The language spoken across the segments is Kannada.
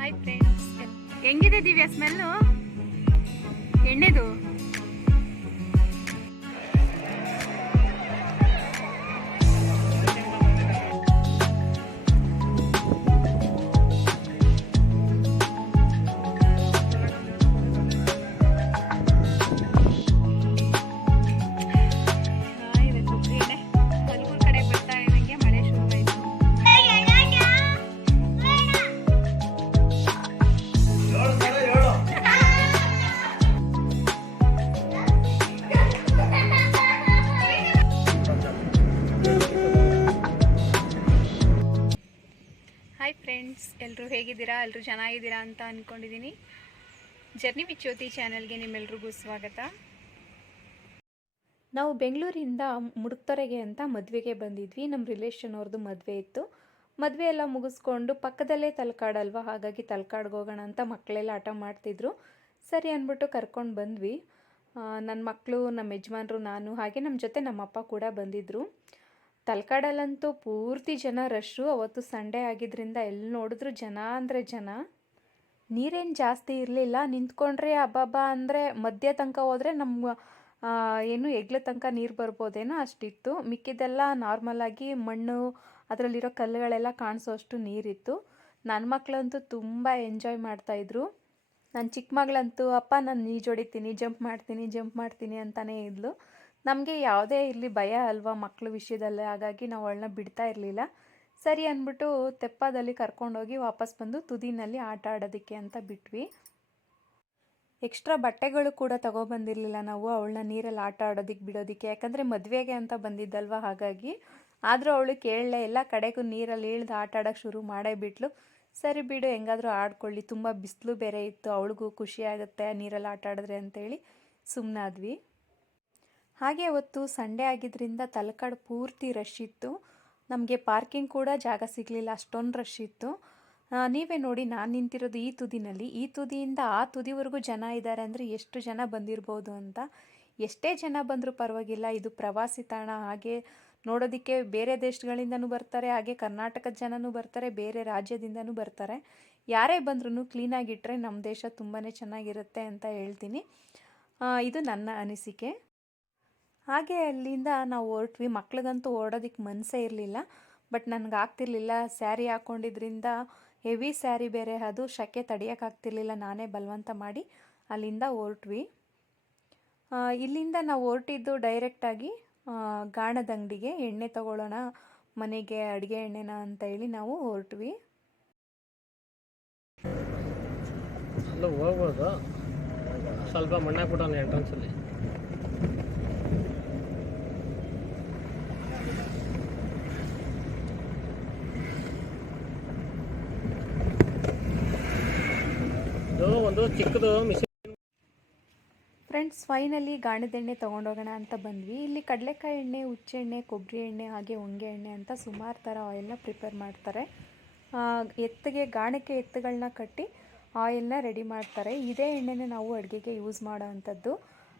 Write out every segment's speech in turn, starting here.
ಹಾಯ್ ಫ್ರೆಂಡ್ಸ್, ಹೆಂಗಿದೆ ದಿವ್ಯಾ ಸ್ಮೆಲ್ಲು ಎಣ್ಣೆದು? ಹಾಯ್ ಫ್ರೆಂಡ್ಸ್, ಎಲ್ಲರೂ ಹೇಗಿದ್ದೀರಾ? ಎಲ್ಲರೂ ಚೆನ್ನಾಗಿದ್ದೀರಾ ಅಂತ ಅಂದ್ಕೊಂಡಿದ್ದೀನಿ. ಜರ್ನಿ ವಿತ್ ಜ್ಯೋತಿ ಚಾನಲ್ಗೆ ನಿಮ್ಮೆಲ್ರಿಗೂ ಸ್ವಾಗತ. ನಾವು ಬೆಂಗಳೂರಿಂದ ಮುಡುಕ್ತೊರೆಗೆ ಅಂತ ಮದುವೆಗೆ ಬಂದಿದ್ವಿ. ನಮ್ಮ ರಿಲೇಷನ್ ಅವ್ರದ್ದು ಮದುವೆ ಇತ್ತು. ಮದುವೆ ಎಲ್ಲ ಮುಗಿಸ್ಕೊಂಡು ಪಕ್ಕದಲ್ಲೇ ತಲಕಾಡಲ್ವ, ಹಾಗಾಗಿ ತಲಕಾಡ್ಗೆ ಹೋಗೋಣ ಅಂತ ಮಕ್ಕಳೆಲ್ಲ ಆಟ ಮಾಡ್ತಿದ್ರು. ಸರಿ ಅಂದ್ಬಿಟ್ಟು ಕರ್ಕೊಂಡು ಬಂದ್ವಿ. ನನ್ನ ಮಕ್ಕಳು, ನಮ್ಮ ಯಜಮಾನ್ರು, ನಾನು, ಹಾಗೆ ನಮ್ಮ ಜೊತೆ ನಮ್ಮಪ್ಪ ಕೂಡ ಬಂದಿದ್ದರು. ತಲಕಾಡಲ್ಲಂತೂ ಪೂರ್ತಿ ಜನ ರಶ್ಶು. ಅವತ್ತು ಸಂಡೇ ಆಗಿದ್ದರಿಂದ ಎಲ್ಲಿ ನೋಡಿದ್ರು ಜನ ಅಂದರೆ ಜನ. ನೀರೇನು ಜಾಸ್ತಿ ಇರಲಿಲ್ಲ. ನಿಂತ್ಕೊಂಡ್ರೆ ಅಬ್ಬಬ್ಬ ಅಂದರೆ ಮಧ್ಯ ತನಕ ಹೋದರೆ ನಮ್ಮ ಏನು ಹೆಗ್ಲ ತನಕ ನೀರು ಬರ್ಬೋದೇನೋ ಅಷ್ಟಿತ್ತು. ಮಿಕ್ಕಿದೆಲ್ಲ ನಾರ್ಮಲಾಗಿ ಮಣ್ಣು, ಅದರಲ್ಲಿರೋ ಕಲ್ಲುಗಳೆಲ್ಲ ಕಾಣಿಸೋ ಅಷ್ಟು ನೀರಿತ್ತು. ನನ್ನ ಮಕ್ಕಳಂತೂ ತುಂಬ ಎಂಜಾಯ್ ಮಾಡ್ತಾಯಿದ್ರು. ನನ್ನ ಚಿಕ್ಕ ಮಗಳಂತೂ ಅಪ್ಪ ನಾನು ಈಜೊಡಿತೀನಿ, ಜಂಪ್ ಮಾಡ್ತೀನಿ ಅಂತಲೇ ಇದ್ಲು. ನಮಗೆ ಯಾವುದೇ ಇರಲಿ ಭಯ ಅಲ್ವಾ ಮಕ್ಕಳ ವಿಷಯದಲ್ಲೇ, ಹಾಗಾಗಿ ನಾವು ಅವಳನ್ನ ಬಿಡ್ತಾ ಇರಲಿಲ್ಲ. ಸರಿ ಅಂದ್ಬಿಟ್ಟು ತೆಪ್ಪದಲ್ಲಿ ಕರ್ಕೊಂಡೋಗಿ ವಾಪಸ್ ಬಂದು ತುದಿನಲ್ಲಿ ಆಟ ಆಡೋದಕ್ಕೆ ಅಂತ ಬಿಟ್ವಿ. ಎಕ್ಸ್ಟ್ರಾ ಬಟ್ಟೆಗಳು ಕೂಡ ತಗೊಬಂದಿರಲಿಲ್ಲ ನಾವು ಅವಳನ್ನ ನೀರಲ್ಲಿ ಆಟ ಆಡೋದಕ್ಕೆ ಬಿಡೋದಕ್ಕೆ, ಯಾಕಂದರೆ ಮದುವೆಗೆ ಅಂತ ಬಂದಿದ್ದಲ್ವ, ಹಾಗಾಗಿ. ಆದರೂ ಅವಳು ಕೇಳಲೇ ಇಲ್ಲ. ಕಡೆಗೂ ನೀರಲ್ಲಿ ಇಳಿದು ಆಟ ಆಡೋಕ್ಕೆ ಶುರು ಮಾಡೇ ಬಿಟ್ಲು. ಸರಿ ಬಿಡು, ಹೆಂಗಾದರೂ ಆಡ್ಕೊಳ್ಳಿ, ತುಂಬ ಬಿಸಿಲು ಬೇರೆ ಇತ್ತು, ಅವಳಿಗೂ ಖುಷಿ ಆಗುತ್ತೆ ನೀರಲ್ಲಿ ಆಟ ಆಡಿದ್ರೆ ಅಂತೇಳಿ ಸುಮ್ಮನಾದ್ವಿ. ಹಾಗೆ ಅವತ್ತು ಸಂಡೇ ಆಗಿದ್ದರಿಂದ ತಲಕಾಡು ಪೂರ್ತಿ ರಶ್ ಇತ್ತು. ನಮಗೆ ಪಾರ್ಕಿಂಗ್ ಕೂಡ ಜಾಗ ಸಿಗಲಿಲ್ಲ, ಅಷ್ಟೊಂದು ರಶ್ ಇತ್ತು. ನೀವೇ ನೋಡಿ, ನಾನು ನಿಂತಿರೋದು ಈ ತುದಿನಲ್ಲಿ. ಈ ತುದಿಯಿಂದ ಆ ತುದಿವರೆಗೂ ಜನ ಇದ್ದಾರೆ ಅಂದರೆ ಎಷ್ಟು ಜನ ಬಂದಿರ್ಬೋದು ಅಂತ. ಎಷ್ಟೇ ಜನ ಬಂದರೂ ಪರವಾಗಿಲ್ಲ, ಇದು ಪ್ರವಾಸಿ ತಾಣ. ಹಾಗೆ ನೋಡೋದಕ್ಕೆ ಬೇರೆ ದೇಶಗಳಿಂದನೂ ಬರ್ತಾರೆ, ಹಾಗೆ ಕರ್ನಾಟಕದ ಜನನೂ ಬರ್ತಾರೆ, ಬೇರೆ ರಾಜ್ಯದಿಂದನೂ ಬರ್ತಾರೆ. ಯಾರೇ ಬಂದ್ರೂ ಕ್ಲೀನಾಗಿಟ್ಟರೆ ನಮ್ಮ ದೇಶ ತುಂಬಾ ಚೆನ್ನಾಗಿರುತ್ತೆ ಅಂತ ಹೇಳ್ತೀನಿ. ಇದು ನನ್ನ ಅನಿಸಿಕೆ. ಹಾಗೆ ಅಲ್ಲಿಂದ ನಾವು ಹೊರಟ್ವಿ. ಮಕ್ಳಿಗಂತೂ ಓಡೋದಕ್ಕೆ ಮನಸ್ಸೇ ಇರಲಿಲ್ಲ. ಬಟ್ ನನಗೆ ಆಗ್ತಿರ್ಲಿಲ್ಲ, ಸ್ಯಾರಿ ಹಾಕ್ಕೊಂಡಿದ್ರಿಂದ ಹೆವಿ ಸ್ಯಾರಿ ಬೇರೆ, ಅದು ಶಕೆ ತಡೆಯೋಕ್ಕಾಗ್ತಿರ್ಲಿಲ್ಲ. ನಾನೇ ಬಲವಂತ ಮಾಡಿ ಅಲ್ಲಿಂದ ಹೊರಟ್ವಿ. ಇಲ್ಲಿಂದ ನಾವು ಹೊರಟಿದ್ದು ಡೈರೆಕ್ಟಾಗಿ ಗಾಣದ ಅಂಗಡಿಗೆ ಎಣ್ಣೆ ತಗೊಳ್ಳೋಣ ಮನೆಗೆ, ಅಡುಗೆ ಎಣ್ಣೆನ ಅಂತ ಹೇಳಿ ನಾವು ಹೊರಟ್ವಿ. ಹೋಗ್ಬೋದು, ಸ್ವಲ್ಪ ಮಣ್ಣಾಕ್ಬಿಟ್ಟವನು ಎಂಟ್ರೆನ್ಸಲ್ಲಿ. ಒಂದು ಚಿಕ್ಕದು ಮಿಷಿನ್. ಫ್ರೆಂಡ್ಸ್, ಫೈನಲಿ ಗಾಣದ ಎಣ್ಣೆ ತೊಗೊಂಡೋಗೋಣ ಅಂತ ಬಂದ್ವಿ. ಇಲ್ಲಿ ಕಡಲೆಕಾಯಿ ಎಣ್ಣೆ, ಹುಚ್ಚೆಣ್ಣೆ, ಕೊಬ್ಬರಿ ಎಣ್ಣೆ, ಹಾಗೆ ಹೊಂಗೆ ಎಣ್ಣೆ ಅಂತ ಸುಮಾರು ಥರ ಆಯಿಲ್ನ ಪ್ರಿಪೇರ್ ಮಾಡ್ತಾರೆ. ಗಾಣಕ್ಕೆ ಎತ್ತುಗಳನ್ನ ಕಟ್ಟಿ ಆಯಿಲ್ನ ರೆಡಿ ಮಾಡ್ತಾರೆ. ಇದೇ ಎಣ್ಣೆನೇ ನಾವು ಅಡುಗೆಗೆ ಯೂಸ್ ಮಾಡೋ ಅಂಥದ್ದು.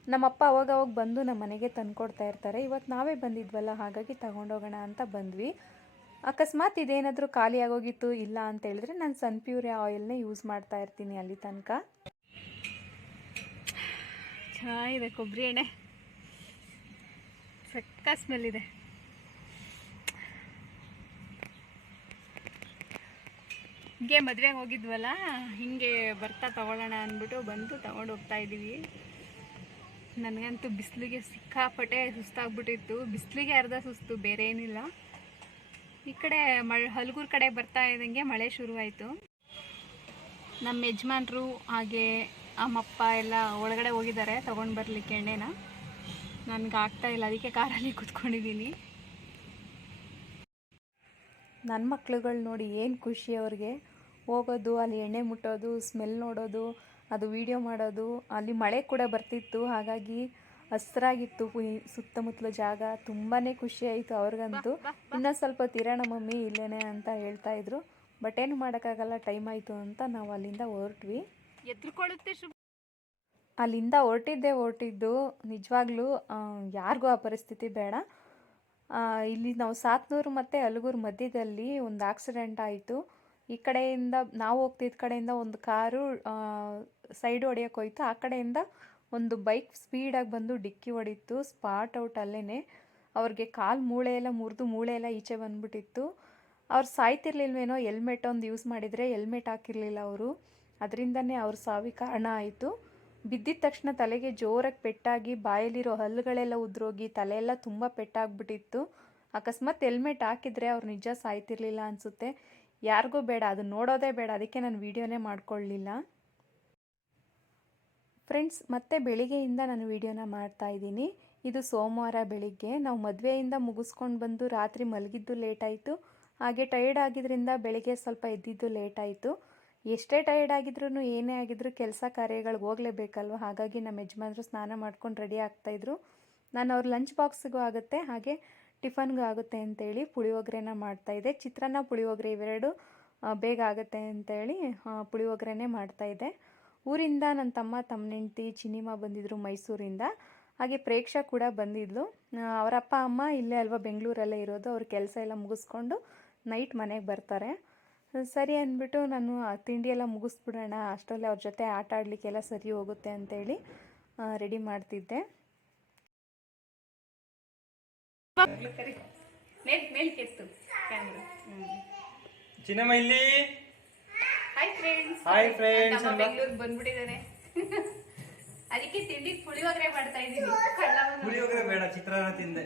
ನಮ್ಮಪ್ಪ ಅವಾಗವಾಗ ಬಂದು ನಮ್ಮ ಮನೆಗೆ ತಂದುಕೊಡ್ತಾ ಇರ್ತಾರೆ. ಇವತ್ತು ನಾವೇ ಬಂದಿದ್ವಲ್ಲ, ಹಾಗಾಗಿ ತಗೊಂಡೋಗೋಣ ಅಂತ ಬಂದ್ವಿ. ಅಕಸ್ಮಾತ್ ಇದೇನಾದರೂ ಖಾಲಿ ಆಗೋಗಿತ್ತು ಇಲ್ಲ ಅಂತ ಹೇಳಿದ್ರೆ ನಾನು ಸನ್ಪ್ಯೂರ್ ಆಯಿಲ್ನೇ ಯೂಸ್ ಮಾಡ್ತಾ ಇರ್ತೀನಿ ಅಲ್ಲಿ ತನಕ. ಚೆನ್ನಾಗಿದೆ ಕೊಬ್ಬರಿ ಎಣ್ಣೆ, ಸಕ್ಕ ಸ್ಮೆಲ್ ಇದೆ. ಹಿಂಗೆ ಮದುವೆಗೆ ಹೋಗಿದ್ವಲ್ಲ, ಹಿಂಗೆ ಬರ್ತಾ ತಗೊಳ್ಳೋಣ ಅಂದ್ಬಿಟ್ಟು ಬಂದು ತಗೊಂಡು ಹೋಗ್ತಾ ಇದ್ದೀವಿ. ನನಗಂತೂ ಬಿಸಿಲಿಗೆ ಸಿಕ್ಕಾಪಟ್ಟೆ ಸುಸ್ತಾಗ್ಬಿಟ್ಟಿತ್ತು. ಬಿಸಿಲಿಗೆ ಅರ್ಧ ಸುಸ್ತು, ಬೇರೆ ಏನಿಲ್ಲ. ಈ ಕಡೆ ಹಲಗೂರು ಕಡೆ ಬರ್ತಾ ಇದ್ದಂಗೆ ಮಳೆ ಶುರುವಾಯಿತು. ನಮ್ಮ ಯಜಮಾನ್ರು ಹಾಗೆ ಅಮ್ಮಪ್ಪ ಎಲ್ಲ ಒಳಗಡೆ ಹೋಗಿದ್ದಾರೆ ತೊಗೊಂಡು ಬರಲಿಕ್ಕೆ ಎಣ್ಣೆನ. ನನಗೆ ಆಗ್ತಾಯಿಲ್ಲ, ಅದಕ್ಕೆ ಕಾರಲ್ಲಿ ಕೂತ್ಕೊಂಡಿದ್ದೀನಿ. ನನ್ನ ಮಕ್ಳುಗಳು ನೋಡಿ ಏನು ಖುಷಿ ಅವ್ರಿಗೆ. ಹೋಗೋದು, ಅಲ್ಲಿ ಎಣ್ಣೆ ಮುಟ್ಟೋದು, ಸ್ಮೆಲ್ ನೋಡೋದು, ಅದು ವಿಡಿಯೋ ಮಾಡೋದು. ಅಲ್ಲಿ ಮಳೆ ಕೂಡ ಬರ್ತಿತ್ತು, ಹಾಗಾಗಿ ಹಸ್ರಾಗಿತ್ತು ಸುತ್ತಮುತ್ತಲ ಜಾಗ. ತುಂಬಾ ಖುಷಿ ಆಯಿತು ಅವ್ರಿಗಂತೂ. ಇನ್ನೊಂದು ಸ್ವಲ್ಪ ತಿರೋಣ ಮಮ್ಮಿ ಇಲ್ಲೇನೆ ಅಂತ ಹೇಳ್ತಾಯಿದ್ರು. ಬಟ್ ಏನು ಮಾಡೋಕ್ಕಾಗಲ್ಲ, ಟೈಮ್ ಆಯಿತು ಅಂತ ನಾವು ಅಲ್ಲಿಂದ ಹೊರಟ್ವಿ. ಅಲ್ಲಿಂದ ಹೊರಟಿದ್ದು ನಿಜವಾಗ್ಲೂ ಯಾರಿಗೂ ಆ ಪರಿಸ್ಥಿತಿ ಬೇಡ. ಇಲ್ಲಿ ನಾವು ಸಾತ್ನೂರು ಮತ್ತು ಹಲಗೂರು ಮಧ್ಯದಲ್ಲಿ ಒಂದು ಆಕ್ಸಿಡೆಂಟ್ ಆಯಿತು. ಈ ಕಡೆಯಿಂದ ನಾವು ಹೋಗ್ತಿದ್ದ ಕಡೆಯಿಂದ ಒಂದು ಕಾರು ಸೈಡ್ ಹೊಡಿಯೋಕೆ ಹೋಯ್ತು. ಆ ಕಡೆಯಿಂದ ಒಂದು ಬೈಕ್ ಸ್ಪೀಡಾಗಿ ಬಂದು ಡಿಕ್ಕಿ ಹೊಡಿತು. ಸ್ಪಾಟ್ ಔಟ್ ಅಲ್ಲೇ. ಅವ್ರಿಗೆ ಕಾಲು ಮೂಳೆ ಎಲ್ಲ ಮುರಿದು ಮೂಳೆ ಎಲ್ಲ ಈಚೆ ಬಂದ್ಬಿಟ್ಟಿತ್ತು. ಅವ್ರು ಸಾಯ್ತಿರ್ಲಿಲ್ವೇನೋ, ಹೆಲ್ಮೆಟ್ ಒಂದು ಯೂಸ್ ಮಾಡಿದರೆ ಹೆಲ್ಮೆಟ್ ಹಾಕಿರಲಿಲ್ಲ ಅವರು. ಅದರಿಂದನೇ ಅವ್ರ ಸಾವಿಗೆ ಕಾರಣ ಆಯಿತು. ಬಿದ್ದಿದ ತಕ್ಷಣ ತಲೆಗೆ ಜೋರಾಗಿ ಪೆಟ್ಟಾಗಿ ಬಾಯಲ್ಲಿರೋ ಹಲ್ಲುಗಳೆಲ್ಲ ಉದ್ರೋಗಿ ತಲೆಯೆಲ್ಲ ತುಂಬ ಪೆಟ್ಟಾಗ್ಬಿಟ್ಟಿತ್ತು. ಅಕಸ್ಮಾತ್ ಹೆಲ್ಮೆಟ್ ಹಾಕಿದರೆ ಅವ್ರು ನಿಜ ಸಾಯ್ತಿರ್ಲಿಲ್ಲ ಅನಿಸುತ್ತೆ. ಯಾರಿಗೂ ಬೇಡ, ಅದನ್ನ ನೋಡೋದೇ ಬೇಡ. ಅದಕ್ಕೆ ನಾನು ವೀಡಿಯೋನೇ ಮಾಡ್ಕೊಳ್ಳಲಿಲ್ಲ. ಫ್ರೆಂಡ್ಸ್, ಮತ್ತೆ ಬೆಳಿಗ್ಗೆಯಿಂದ ನಾನು ವೀಡಿಯೋನ ಮಾಡ್ತಾಯಿದ್ದೀನಿ. ಇದು ಸೋಮವಾರ ಬೆಳಿಗ್ಗೆ. ನಾವು ಮದುವೆಯಿಂದ ಮುಗಿಸ್ಕೊಂಡು ಬಂದು ರಾತ್ರಿ ಮಲಗಿದ್ದು ಲೇಟ್ ಆಯಿತು. ಹಾಗೆ ಟಯರ್ಡ್ ಆಗಿದ್ದರಿಂದ ಬೆಳಿಗ್ಗೆ ಸ್ವಲ್ಪ ಎದ್ದಿದ್ದು ಲೇಟ್ ಆಯಿತು. ಎಷ್ಟೇ ಟಯರ್ಡ್ ಆಗಿದ್ರು ಏನೇ ಆಗಿದ್ರು ಕೆಲಸ ಕಾರ್ಯಗಳಿಗೆ ಹೋಗಲೇಬೇಕಲ್ವ. ಹಾಗಾಗಿ ನಮ್ಮ ಯಜಮಾನರು ಸ್ನಾನ ಮಾಡ್ಕೊಂಡು ರೆಡಿ ಆಗ್ತಾಯಿದ್ರು. ನಾನು ಅವ್ರ ಲಂಚ್ ಬಾಕ್ಸ್ಗೂ ಆಗುತ್ತೆ ಹಾಗೆ ಟಿಫನ್ಗೂ ಆಗುತ್ತೆ ಅಂತೇಳಿ ಪುಳಿಯೋಗರೆನ ಮಾಡ್ತಾಯಿದ್ದೆ. ಚಿತ್ರಾನ್ನ ಪುಳಿಯೋಗರೆ ಇವೆರಡು ಬೇಗ ಆಗುತ್ತೆ ಅಂತೇಳಿ ಪುಳಿಯೋಗರೆನೇ ಮಾಡ್ತಾಯಿದ್ದೆ. ಊರಿಂದ ನನ್ನ ತಮ್ಮ ಹೆಂಡತಿ ಚಿನ್ನಿಮ್ಮ ಬಂದಿದ್ದರು ಮೈಸೂರಿಂದ. ಹಾಗೆ ಪ್ರೇಕ್ಷಾ ಕೂಡ ಬಂದಿದ್ಲು. ಅವರ ಅಪ್ಪ ಅಮ್ಮ ಇಲ್ಲೇ ಅಲ್ವಾ ಬೆಂಗಳೂರಲ್ಲೇ ಇರೋದು. ಅವ್ರ ಕೆಲಸ ಎಲ್ಲ ಮುಗಿಸ್ಕೊಂಡು ನೈಟ್ ಮನೆಗೆ ಬರ್ತಾರೆ. ಸರಿ ಅಂದ್ಬಿಟ್ಟು ನಾನು ತಿಂಡಿ ಎಲ್ಲ ಮುಗಿಸ್ಬಿಡೋಣ, ಅಷ್ಟರಲ್ಲಿ ಅವ್ರ ಜೊತೆ ಆಟ ಆಡಲಿಕ್ಕೆಲ್ಲ ಸರಿ ಹೋಗುತ್ತೆ ಅಂತೇಳಿ ರೆಡಿ ಮಾಡ್ತಿದ್ದೆ. ಚಿನ್ನಮ್ಮ ಇಲ್ಲಿ. Hi friends. Hi friends. ಬೆಂಗಳೂರಿಗೆ ಬಂದ್ಬಿಟ್ಟಿದ್ದಾನೆ. ಅದಕ್ಕೆ ತಿಂಡಿ ಪುಳಿಯೋಗರೆ ಮಾಡ್ತಾ ಇದ್ದೀನಿ. ಪುಳಿಯೋಗರೆ ಬೇಡ, ಚಿತ್ರಾನ್ನ ತಿಂದೆ.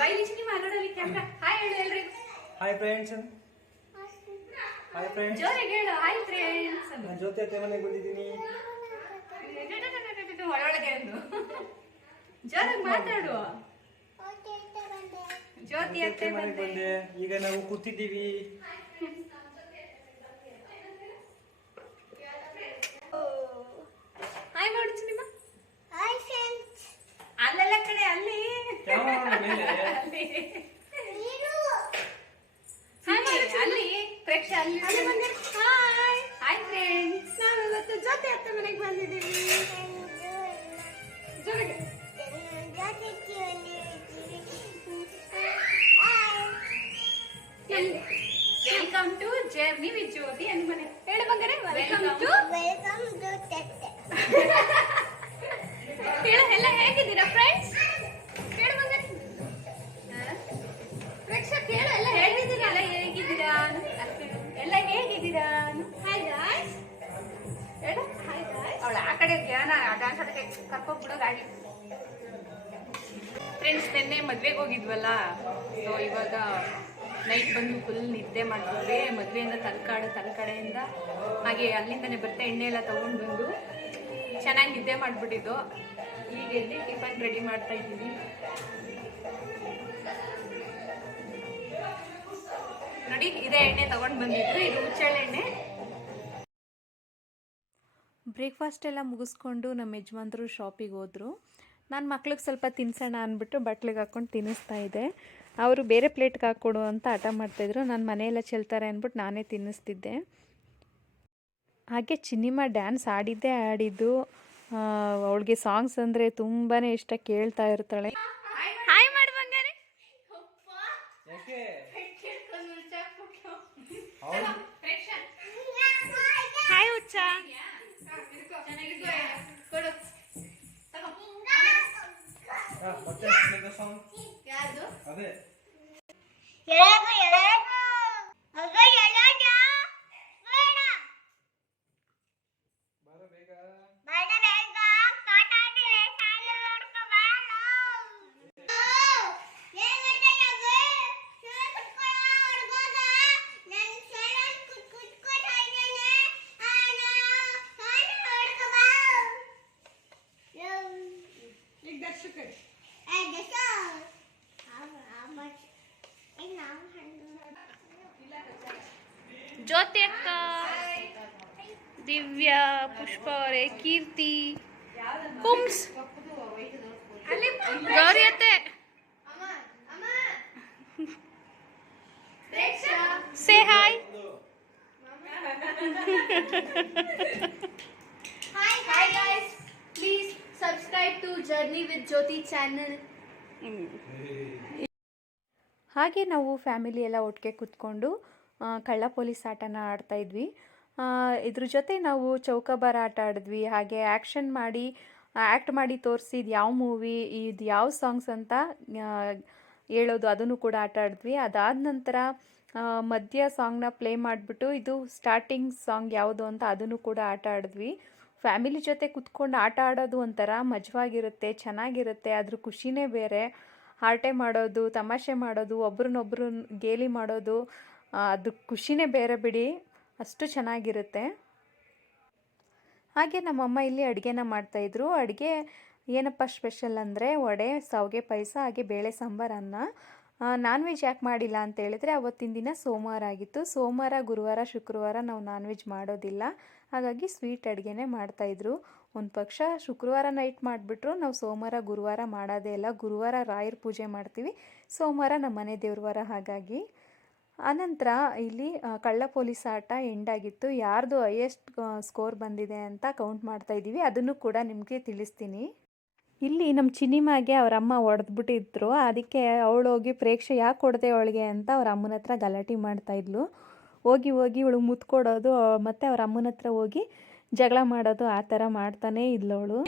ಬೈಲಿ ಚಿನ್ನಿ ಮಾತಾಡಲಿ ಕ್ಯಾಮ್ರಾ. ಹಾಯ್ ಹೇಳು ಎಲ್ರಿಗೂ. Hi friends. Hi friends. ಜೋರಾಗಿ ಹೇಳು ಹಾಯ್ ಫ್ರೆಂಡ್ಸ್. ನಾನು ಜ್ಯೋತಿ ಅತ್ತೆ ಮನೆಗೆ ಬಂದಿದ್ದೀನಿ. ಒಳಗೆ ಅಂದು ಜೋರಾಗಿ ಮಾತಾಡು. ಜ್ಯೋತಿ ಅತ್ತೆ ಮನೆಗೆ ಬಂದೆ. ಈಗ ನಾವು ಕೂತಿದ್ದೀವಿ. ಹಾಯ್ ಮಾಡು ಚಿನ್ನಿಮ್ಮ. Hi friends. ಅಲ್ಲೆಲ್ಲ ಕಡೆ ಅಲ್ಲಿ ಅಲ್ಲಿ ಪ್ರೇಕ್ಷಾ ಅಲ್ಲಿ ಹಾಯ್ ಹಾಯ್ ಫ್ರೆಂಡ್ಸ್. ನಾವು ಇವತ್ತು ಜ್ಯೋತಿ ಅತ್ತೆ ಮನೆಗೆ ಬಂದಿದ್ದೀವಿ. ಜೋರಾಗಿ ವೆಲ್ಕಮ್ ಟು ಜರ್ನಿ ವಿತ್ ಜ್ಯೋತಿ ಅಂದ್ ಮನೆ ಹೇಳು ಬಂಗಾರೆ. ವೆಲ್ಕಮ್ ಟು ಹೇಳು. ಎಲ್ಲ ಹೇಗಿದ್ದೀರಾ ಫ್ರೆಂಡ್ಸ್? ಹೇಳು ಬಂಗಾರೆ. ಪ್ರೇಕ್ಷಕ್ ಹೇಳು ಎಲ್ಲ ಹೇಗಿದ್ದೀರಾ. ಎಲ್ಲ ಹೇಗಿದ್ದೀರಾ ಎಲ್ಲ ಹೇಗಿದ್ದೀರಾ. ಹಾಯ್ ಗಾಯ್ಸ್ ಹೇಳು. Hi guys. ಅವಳು ಆ ಕಡೆ ಧ್ಯಾನ ಡ್ಯಾನ್ಸ್ ಆಡಕ್ಕೆ ಕರ್ಕೊಂಡ್ಬಿಡೋ ಗಾಡಿ. ಫ್ರೆಂಡ್ಸ್, ನಿನ್ನೆ ಮದ್ವೆಗೆ ಹೋಗಿದ್ವಲ್ಲ, ಸೊ ಇವಾಗ ನೈಟ್ ಬಂದು ಫುಲ್ ನಿದ್ದೆ ಮಾಡ್ತಿದ್ವಿ. ಮದುವೆಯಿಂದ ತಲಕಾಡೆಯಿಂದ ಹಾಗೆ ಅಲ್ಲಿಂದನೇ ಬರ್ತಾ ಎಣ್ಣೆ ಎಲ್ಲ ತೊಗೊಂಡು ಬಂದು ಚೆನ್ನಾಗಿ ನಿದ್ದೆ ಮಾಡಿಬಿಟ್ಟಿದ್ದು. ಈಗ ಎಲ್ಲಿ ಟಿಫನ್ ರೆಡಿ ಮಾಡ್ತಾ ಇದ್ದೀವಿ. ನೋಡಿ, ಇದೇ ಎಣ್ಣೆ ತೊಗೊಂಡು ಬಂದಿದ್ದು. ಇದು ಹುಚ್ಚೆಳ್ಳೆ ಎಣ್ಣೆ. ಬ್ರೇಕ್ಫಾಸ್ಟ್ ಎಲ್ಲ ಮುಗಿಸ್ಕೊಂಡು ನಮ್ಮ ಯಜಮಾನ್ರು ಶಾಪಿಗೆ ಹೋದರು. ನಾನು ಮಕ್ಳಿಗೆ ಸ್ವಲ್ಪ ತಿನ್ಸೋಣ ಅಂದ್ಬಿಟ್ಟು ಬಟ್ಲಿಗೆ ಹಾಕ್ಕೊಂಡು ತಿನ್ನಿಸ್ತಾ ಇದ್ದೆ. ಅವರು ಬೇರೆ ಪ್ಲೇಟ್ಗೆ ಹಾಕ್ಕೊಡು ಅಂತ ಹಠ ಮಾಡ್ತಾಯಿದ್ರು. ನಾನು ಮನೆಯೆಲ್ಲ ಚೆಲ್ತಾರೆ ಅಂದ್ಬಿಟ್ಟು ನಾನೇ ತಿನ್ನಿಸ್ತಿದ್ದೆ. ಹಾಗೆ ಚಿನ್ನಿಮ್ಮ ಡ್ಯಾನ್ಸ್ ಆಡಿದ್ದು. ಅವಳಿಗೆ ಸಾಂಗ್ಸ್ ಅಂದರೆ ತುಂಬಾ ಇಷ್ಟ, ಕೇಳ್ತಾ ಇರ್ತಾಳೆ. ಹಾಯ್ ಮಾಡು ಬಂಗಾರೆ. ಹಾಯ್ ಹುಚ್ಚ. ಅದೇ ಜ್ಯೋತಿ ಅಕ್ಕ, ದಿವ್ಯಾ, ಪುಷ್ಪ ಅವರೇ, ಕೀರ್ತಿ, ಕುಮ್ಸ್, ಗೌರಿ ಅತ್ತೆ, say hi. Hi guys, please subscribe to Journey with Jyoti channel. ಹಾಗೆ ನಾವು ಫ್ಯಾಮಿಲಿ ಎಲ್ಲ ಒಟ್ಟಿಗೆ ಕೂತ್ಕೊಂಡು ಕಳ್ಳ ಪೊಲೀಸ್ ಆಟನ ಆಡ್ತಾಯಿದ್ವಿ. ಇದ್ರ ಜೊತೆ ನಾವು ಚೌಕಾಬಾರ ಆಟ ಆಡಿದ್ವಿ. ಹಾಗೆ ಆ್ಯಕ್ಟ್ ಮಾಡಿ ತೋರಿಸಿದ ಯಾವ ಮೂವಿ, ಇದು ಯಾವ ಸಾಂಗ್ಸ್ ಅಂತ ಹೇಳೋದು, ಅದನ್ನು ಕೂಡ ಆಟ ಆಡಿದ್ವಿ. ಅದಾದ ನಂತರ ಮಧ್ಯ ಸಾಂಗ್ನ ಪ್ಲೇ ಮಾಡಿಬಿಟ್ಟು ಇದು ಸ್ಟಾರ್ಟಿಂಗ್ ಸಾಂಗ್ ಯಾವುದು ಅಂತ ಅದನ್ನು ಕೂಡ ಆಟ ಆಡಿದ್ವಿ. ಫ್ಯಾಮಿಲಿ ಜೊತೆ ಕುತ್ಕೊಂಡು ಆಟ ಆಡೋದು ಒಂಥರ ಮಜವಾಗಿರುತ್ತೆ, ಚೆನ್ನಾಗಿರುತ್ತೆ. ಅದ್ರ ಖುಷಿನೇ ಬೇರೆ. ಹರಟೆ ಮಾಡೋದು, ತಮಾಷೆ ಮಾಡೋದು, ಒಬ್ರನ್ನೊಬ್ರು ಗೇಲಿ ಮಾಡೋದು, ಅದು ಖುಷಿನೇ ಬೇರೆ ಬಿಡಿ, ಅಷ್ಟು ಚೆನ್ನಾಗಿರುತ್ತೆ. ಹಾಗೆ ನಮ್ಮಮ್ಮ ಇಲ್ಲಿ ಅಡುಗೆನ ಮಾಡ್ತಾಯಿದ್ರು. ಅಡುಗೆ ಏನಪ್ಪ ಸ್ಪೆಷಲ್ ಅಂದರೆ ವಡೆ, ಶಾವಿಗೆ ಪಾಯಸ, ಹಾಗೆ ಬೇಳೆ ಸಾಂಬಾರು, ಅನ್ನ. ನಾನ್ ವೆಜ್ ಯಾಕೆ ಮಾಡಿಲ್ಲ ಅಂತ ಹೇಳಿದ್ರೆ ಅವತ್ತಿನ ದಿನ ಸೋಮವಾರ ಆಗಿತ್ತು. ಸೋಮವಾರ, ಗುರುವಾರ, ಶುಕ್ರವಾರ ನಾವು ನಾನ್ ವೆಜ್ ಮಾಡೋದಿಲ್ಲ. ಹಾಗಾಗಿ ಸ್ವೀಟ್ ಅಡುಗೆನೇ ಮಾಡ್ತಾಯಿದ್ರು. ಒಂದು ಪಕ್ಷ ಶುಕ್ರವಾರ ನೈಟ್ ಮಾಡಿಬಿಟ್ರು, ನಾವು ಸೋಮವಾರ ಗುರುವಾರ ಮಾಡೋದೇ ಇಲ್ಲ. ಗುರುವಾರ ರಾಯರ ಪೂಜೆ ಮಾಡ್ತೀವಿ, ಸೋಮವಾರ ನಮ್ಮ ಮನೆ ದೇವ್ರ ವಾರ. ಹಾಗಾಗಿ ಆನಂತರ ಇಲ್ಲಿ ಕಳ್ಳ ಪೊಲೀಸ್ ಆಟ ಎಂಡಾಗಿತ್ತು. ಯಾರ್ದು ಹೈಯೆಸ್ಟ್ ಸ್ಕೋರ್ ಬಂದಿದೆ ಅಂತ ಕೌಂಟ್ ಮಾಡ್ತಾಯಿದ್ದೀವಿ, ಅದನ್ನು ಕೂಡ ನಿಮಗೆ ತಿಳಿಸ್ತೀನಿ. ಇಲ್ಲಿ ನಮ್ಮ ಚಿನಿಮಾಗೆ ಅವ್ರ ಅಮ್ಮ ಹೊಡೆದ್ಬಿಟ್ಟಿದ್ರು. ಅದಕ್ಕೆ ಅವಳು ಹೋಗಿ ಪ್ರೇಕ್ಷೆ ಯಾಕೆ ಹೊಡೆದೆ ಅವಳಿಗೆ ಅಂತ ಅವ್ರ ಅಮ್ಮನ ಹತ್ರ ಗಲಾಟೆ ಮಾಡ್ತಾಯಿದ್ಲು. ಹೋಗಿ ಇವಳು ಮುತ್ತು ಕೊಡೋದು, ಮತ್ತು ಅವ್ರ ಅಮ್ಮನ ಹತ್ರ ಹೋಗಿ ಜಗಳ ಮಾಡೋದು, ಆ ಥರ ಮಾಡ್ತಾನೇ ಇದ್ಲವಳು.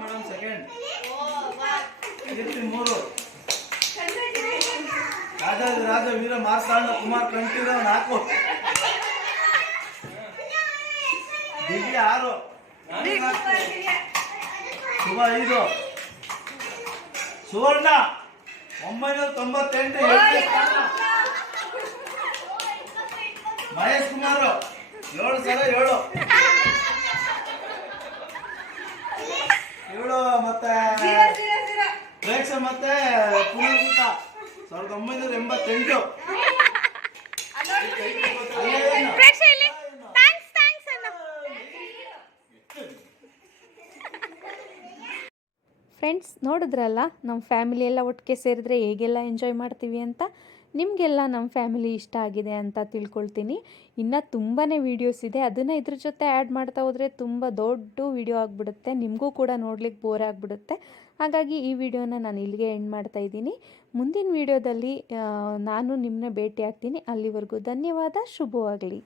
ಮೇಡಮ್ ಸೆಕೆಂಡ್, ರಾಜ ವೀರ ಮಾರ್ತಾಂಡ ಕುಮಾರ್ ಕಂಠೀರ 4, ದಿವ್ಯ 6, ಶುಭ 5, ಸುವರ್ಣ 998, ಮಹೇಶ್ ಕುಮಾರ್ 7 ಸಲ 7, ಮತ್ತೆ ಪ್ರೇಕ್ಷ ಮತ್ತೆ ಪುನರ್ಮಿತ 1988. ಫ್ರೆಂಡ್ಸ್, ನೋಡಿದ್ರಲ್ಲ ನಮ್ಮ ಫ್ಯಾಮಿಲಿ ಎಲ್ಲ ಒಟ್ಟಿಗೆ ಸೇರಿದ್ರೆ ಹೇಗೆಲ್ಲ ಎಂಜಾಯ್ ಮಾಡ್ತೀವಿ ಅಂತ. ನಿಮಗೆಲ್ಲ ನಮ್ಮ ಫ್ಯಾಮಿಲಿ ಇಷ್ಟ ಆಗಿದೆ ಅಂತ ತಿಳ್ಕೊಳ್ತೀನಿ. ಇನ್ನು ತುಂಬಾ ವೀಡಿಯೋಸ್ ಇದೆ, ಅದನ್ನು ಇದ್ರ ಜೊತೆ ಆ್ಯಡ್ ಮಾಡ್ತಾ ಹೋದರೆ ತುಂಬ ದೊಡ್ಡ ವೀಡಿಯೋ ಆಗಿಬಿಡುತ್ತೆ, ನಿಮಗೂ ಕೂಡ ನೋಡ್ಲಿಕ್ಕೆ ಬೋರ್ ಆಗಿಬಿಡುತ್ತೆ. ಹಾಗಾಗಿ ಈ ವಿಡಿಯೋನ ನಾನು ಇಲ್ಲಿಗೆ ಎಂಡ್ ಮಾಡ್ತಾ ಇದ್ದೀನಿ. ಮುಂದಿನ ವೀಡಿಯೋದಲ್ಲಿ ನಾನು ನಿಮ್ಮನ್ನ ಭೇಟಿ ಆಗ್ತೀನಿ. ಅಲ್ಲಿವರೆಗೂ ಧನ್ಯವಾದ, ಶುಭವಾಗಲಿ.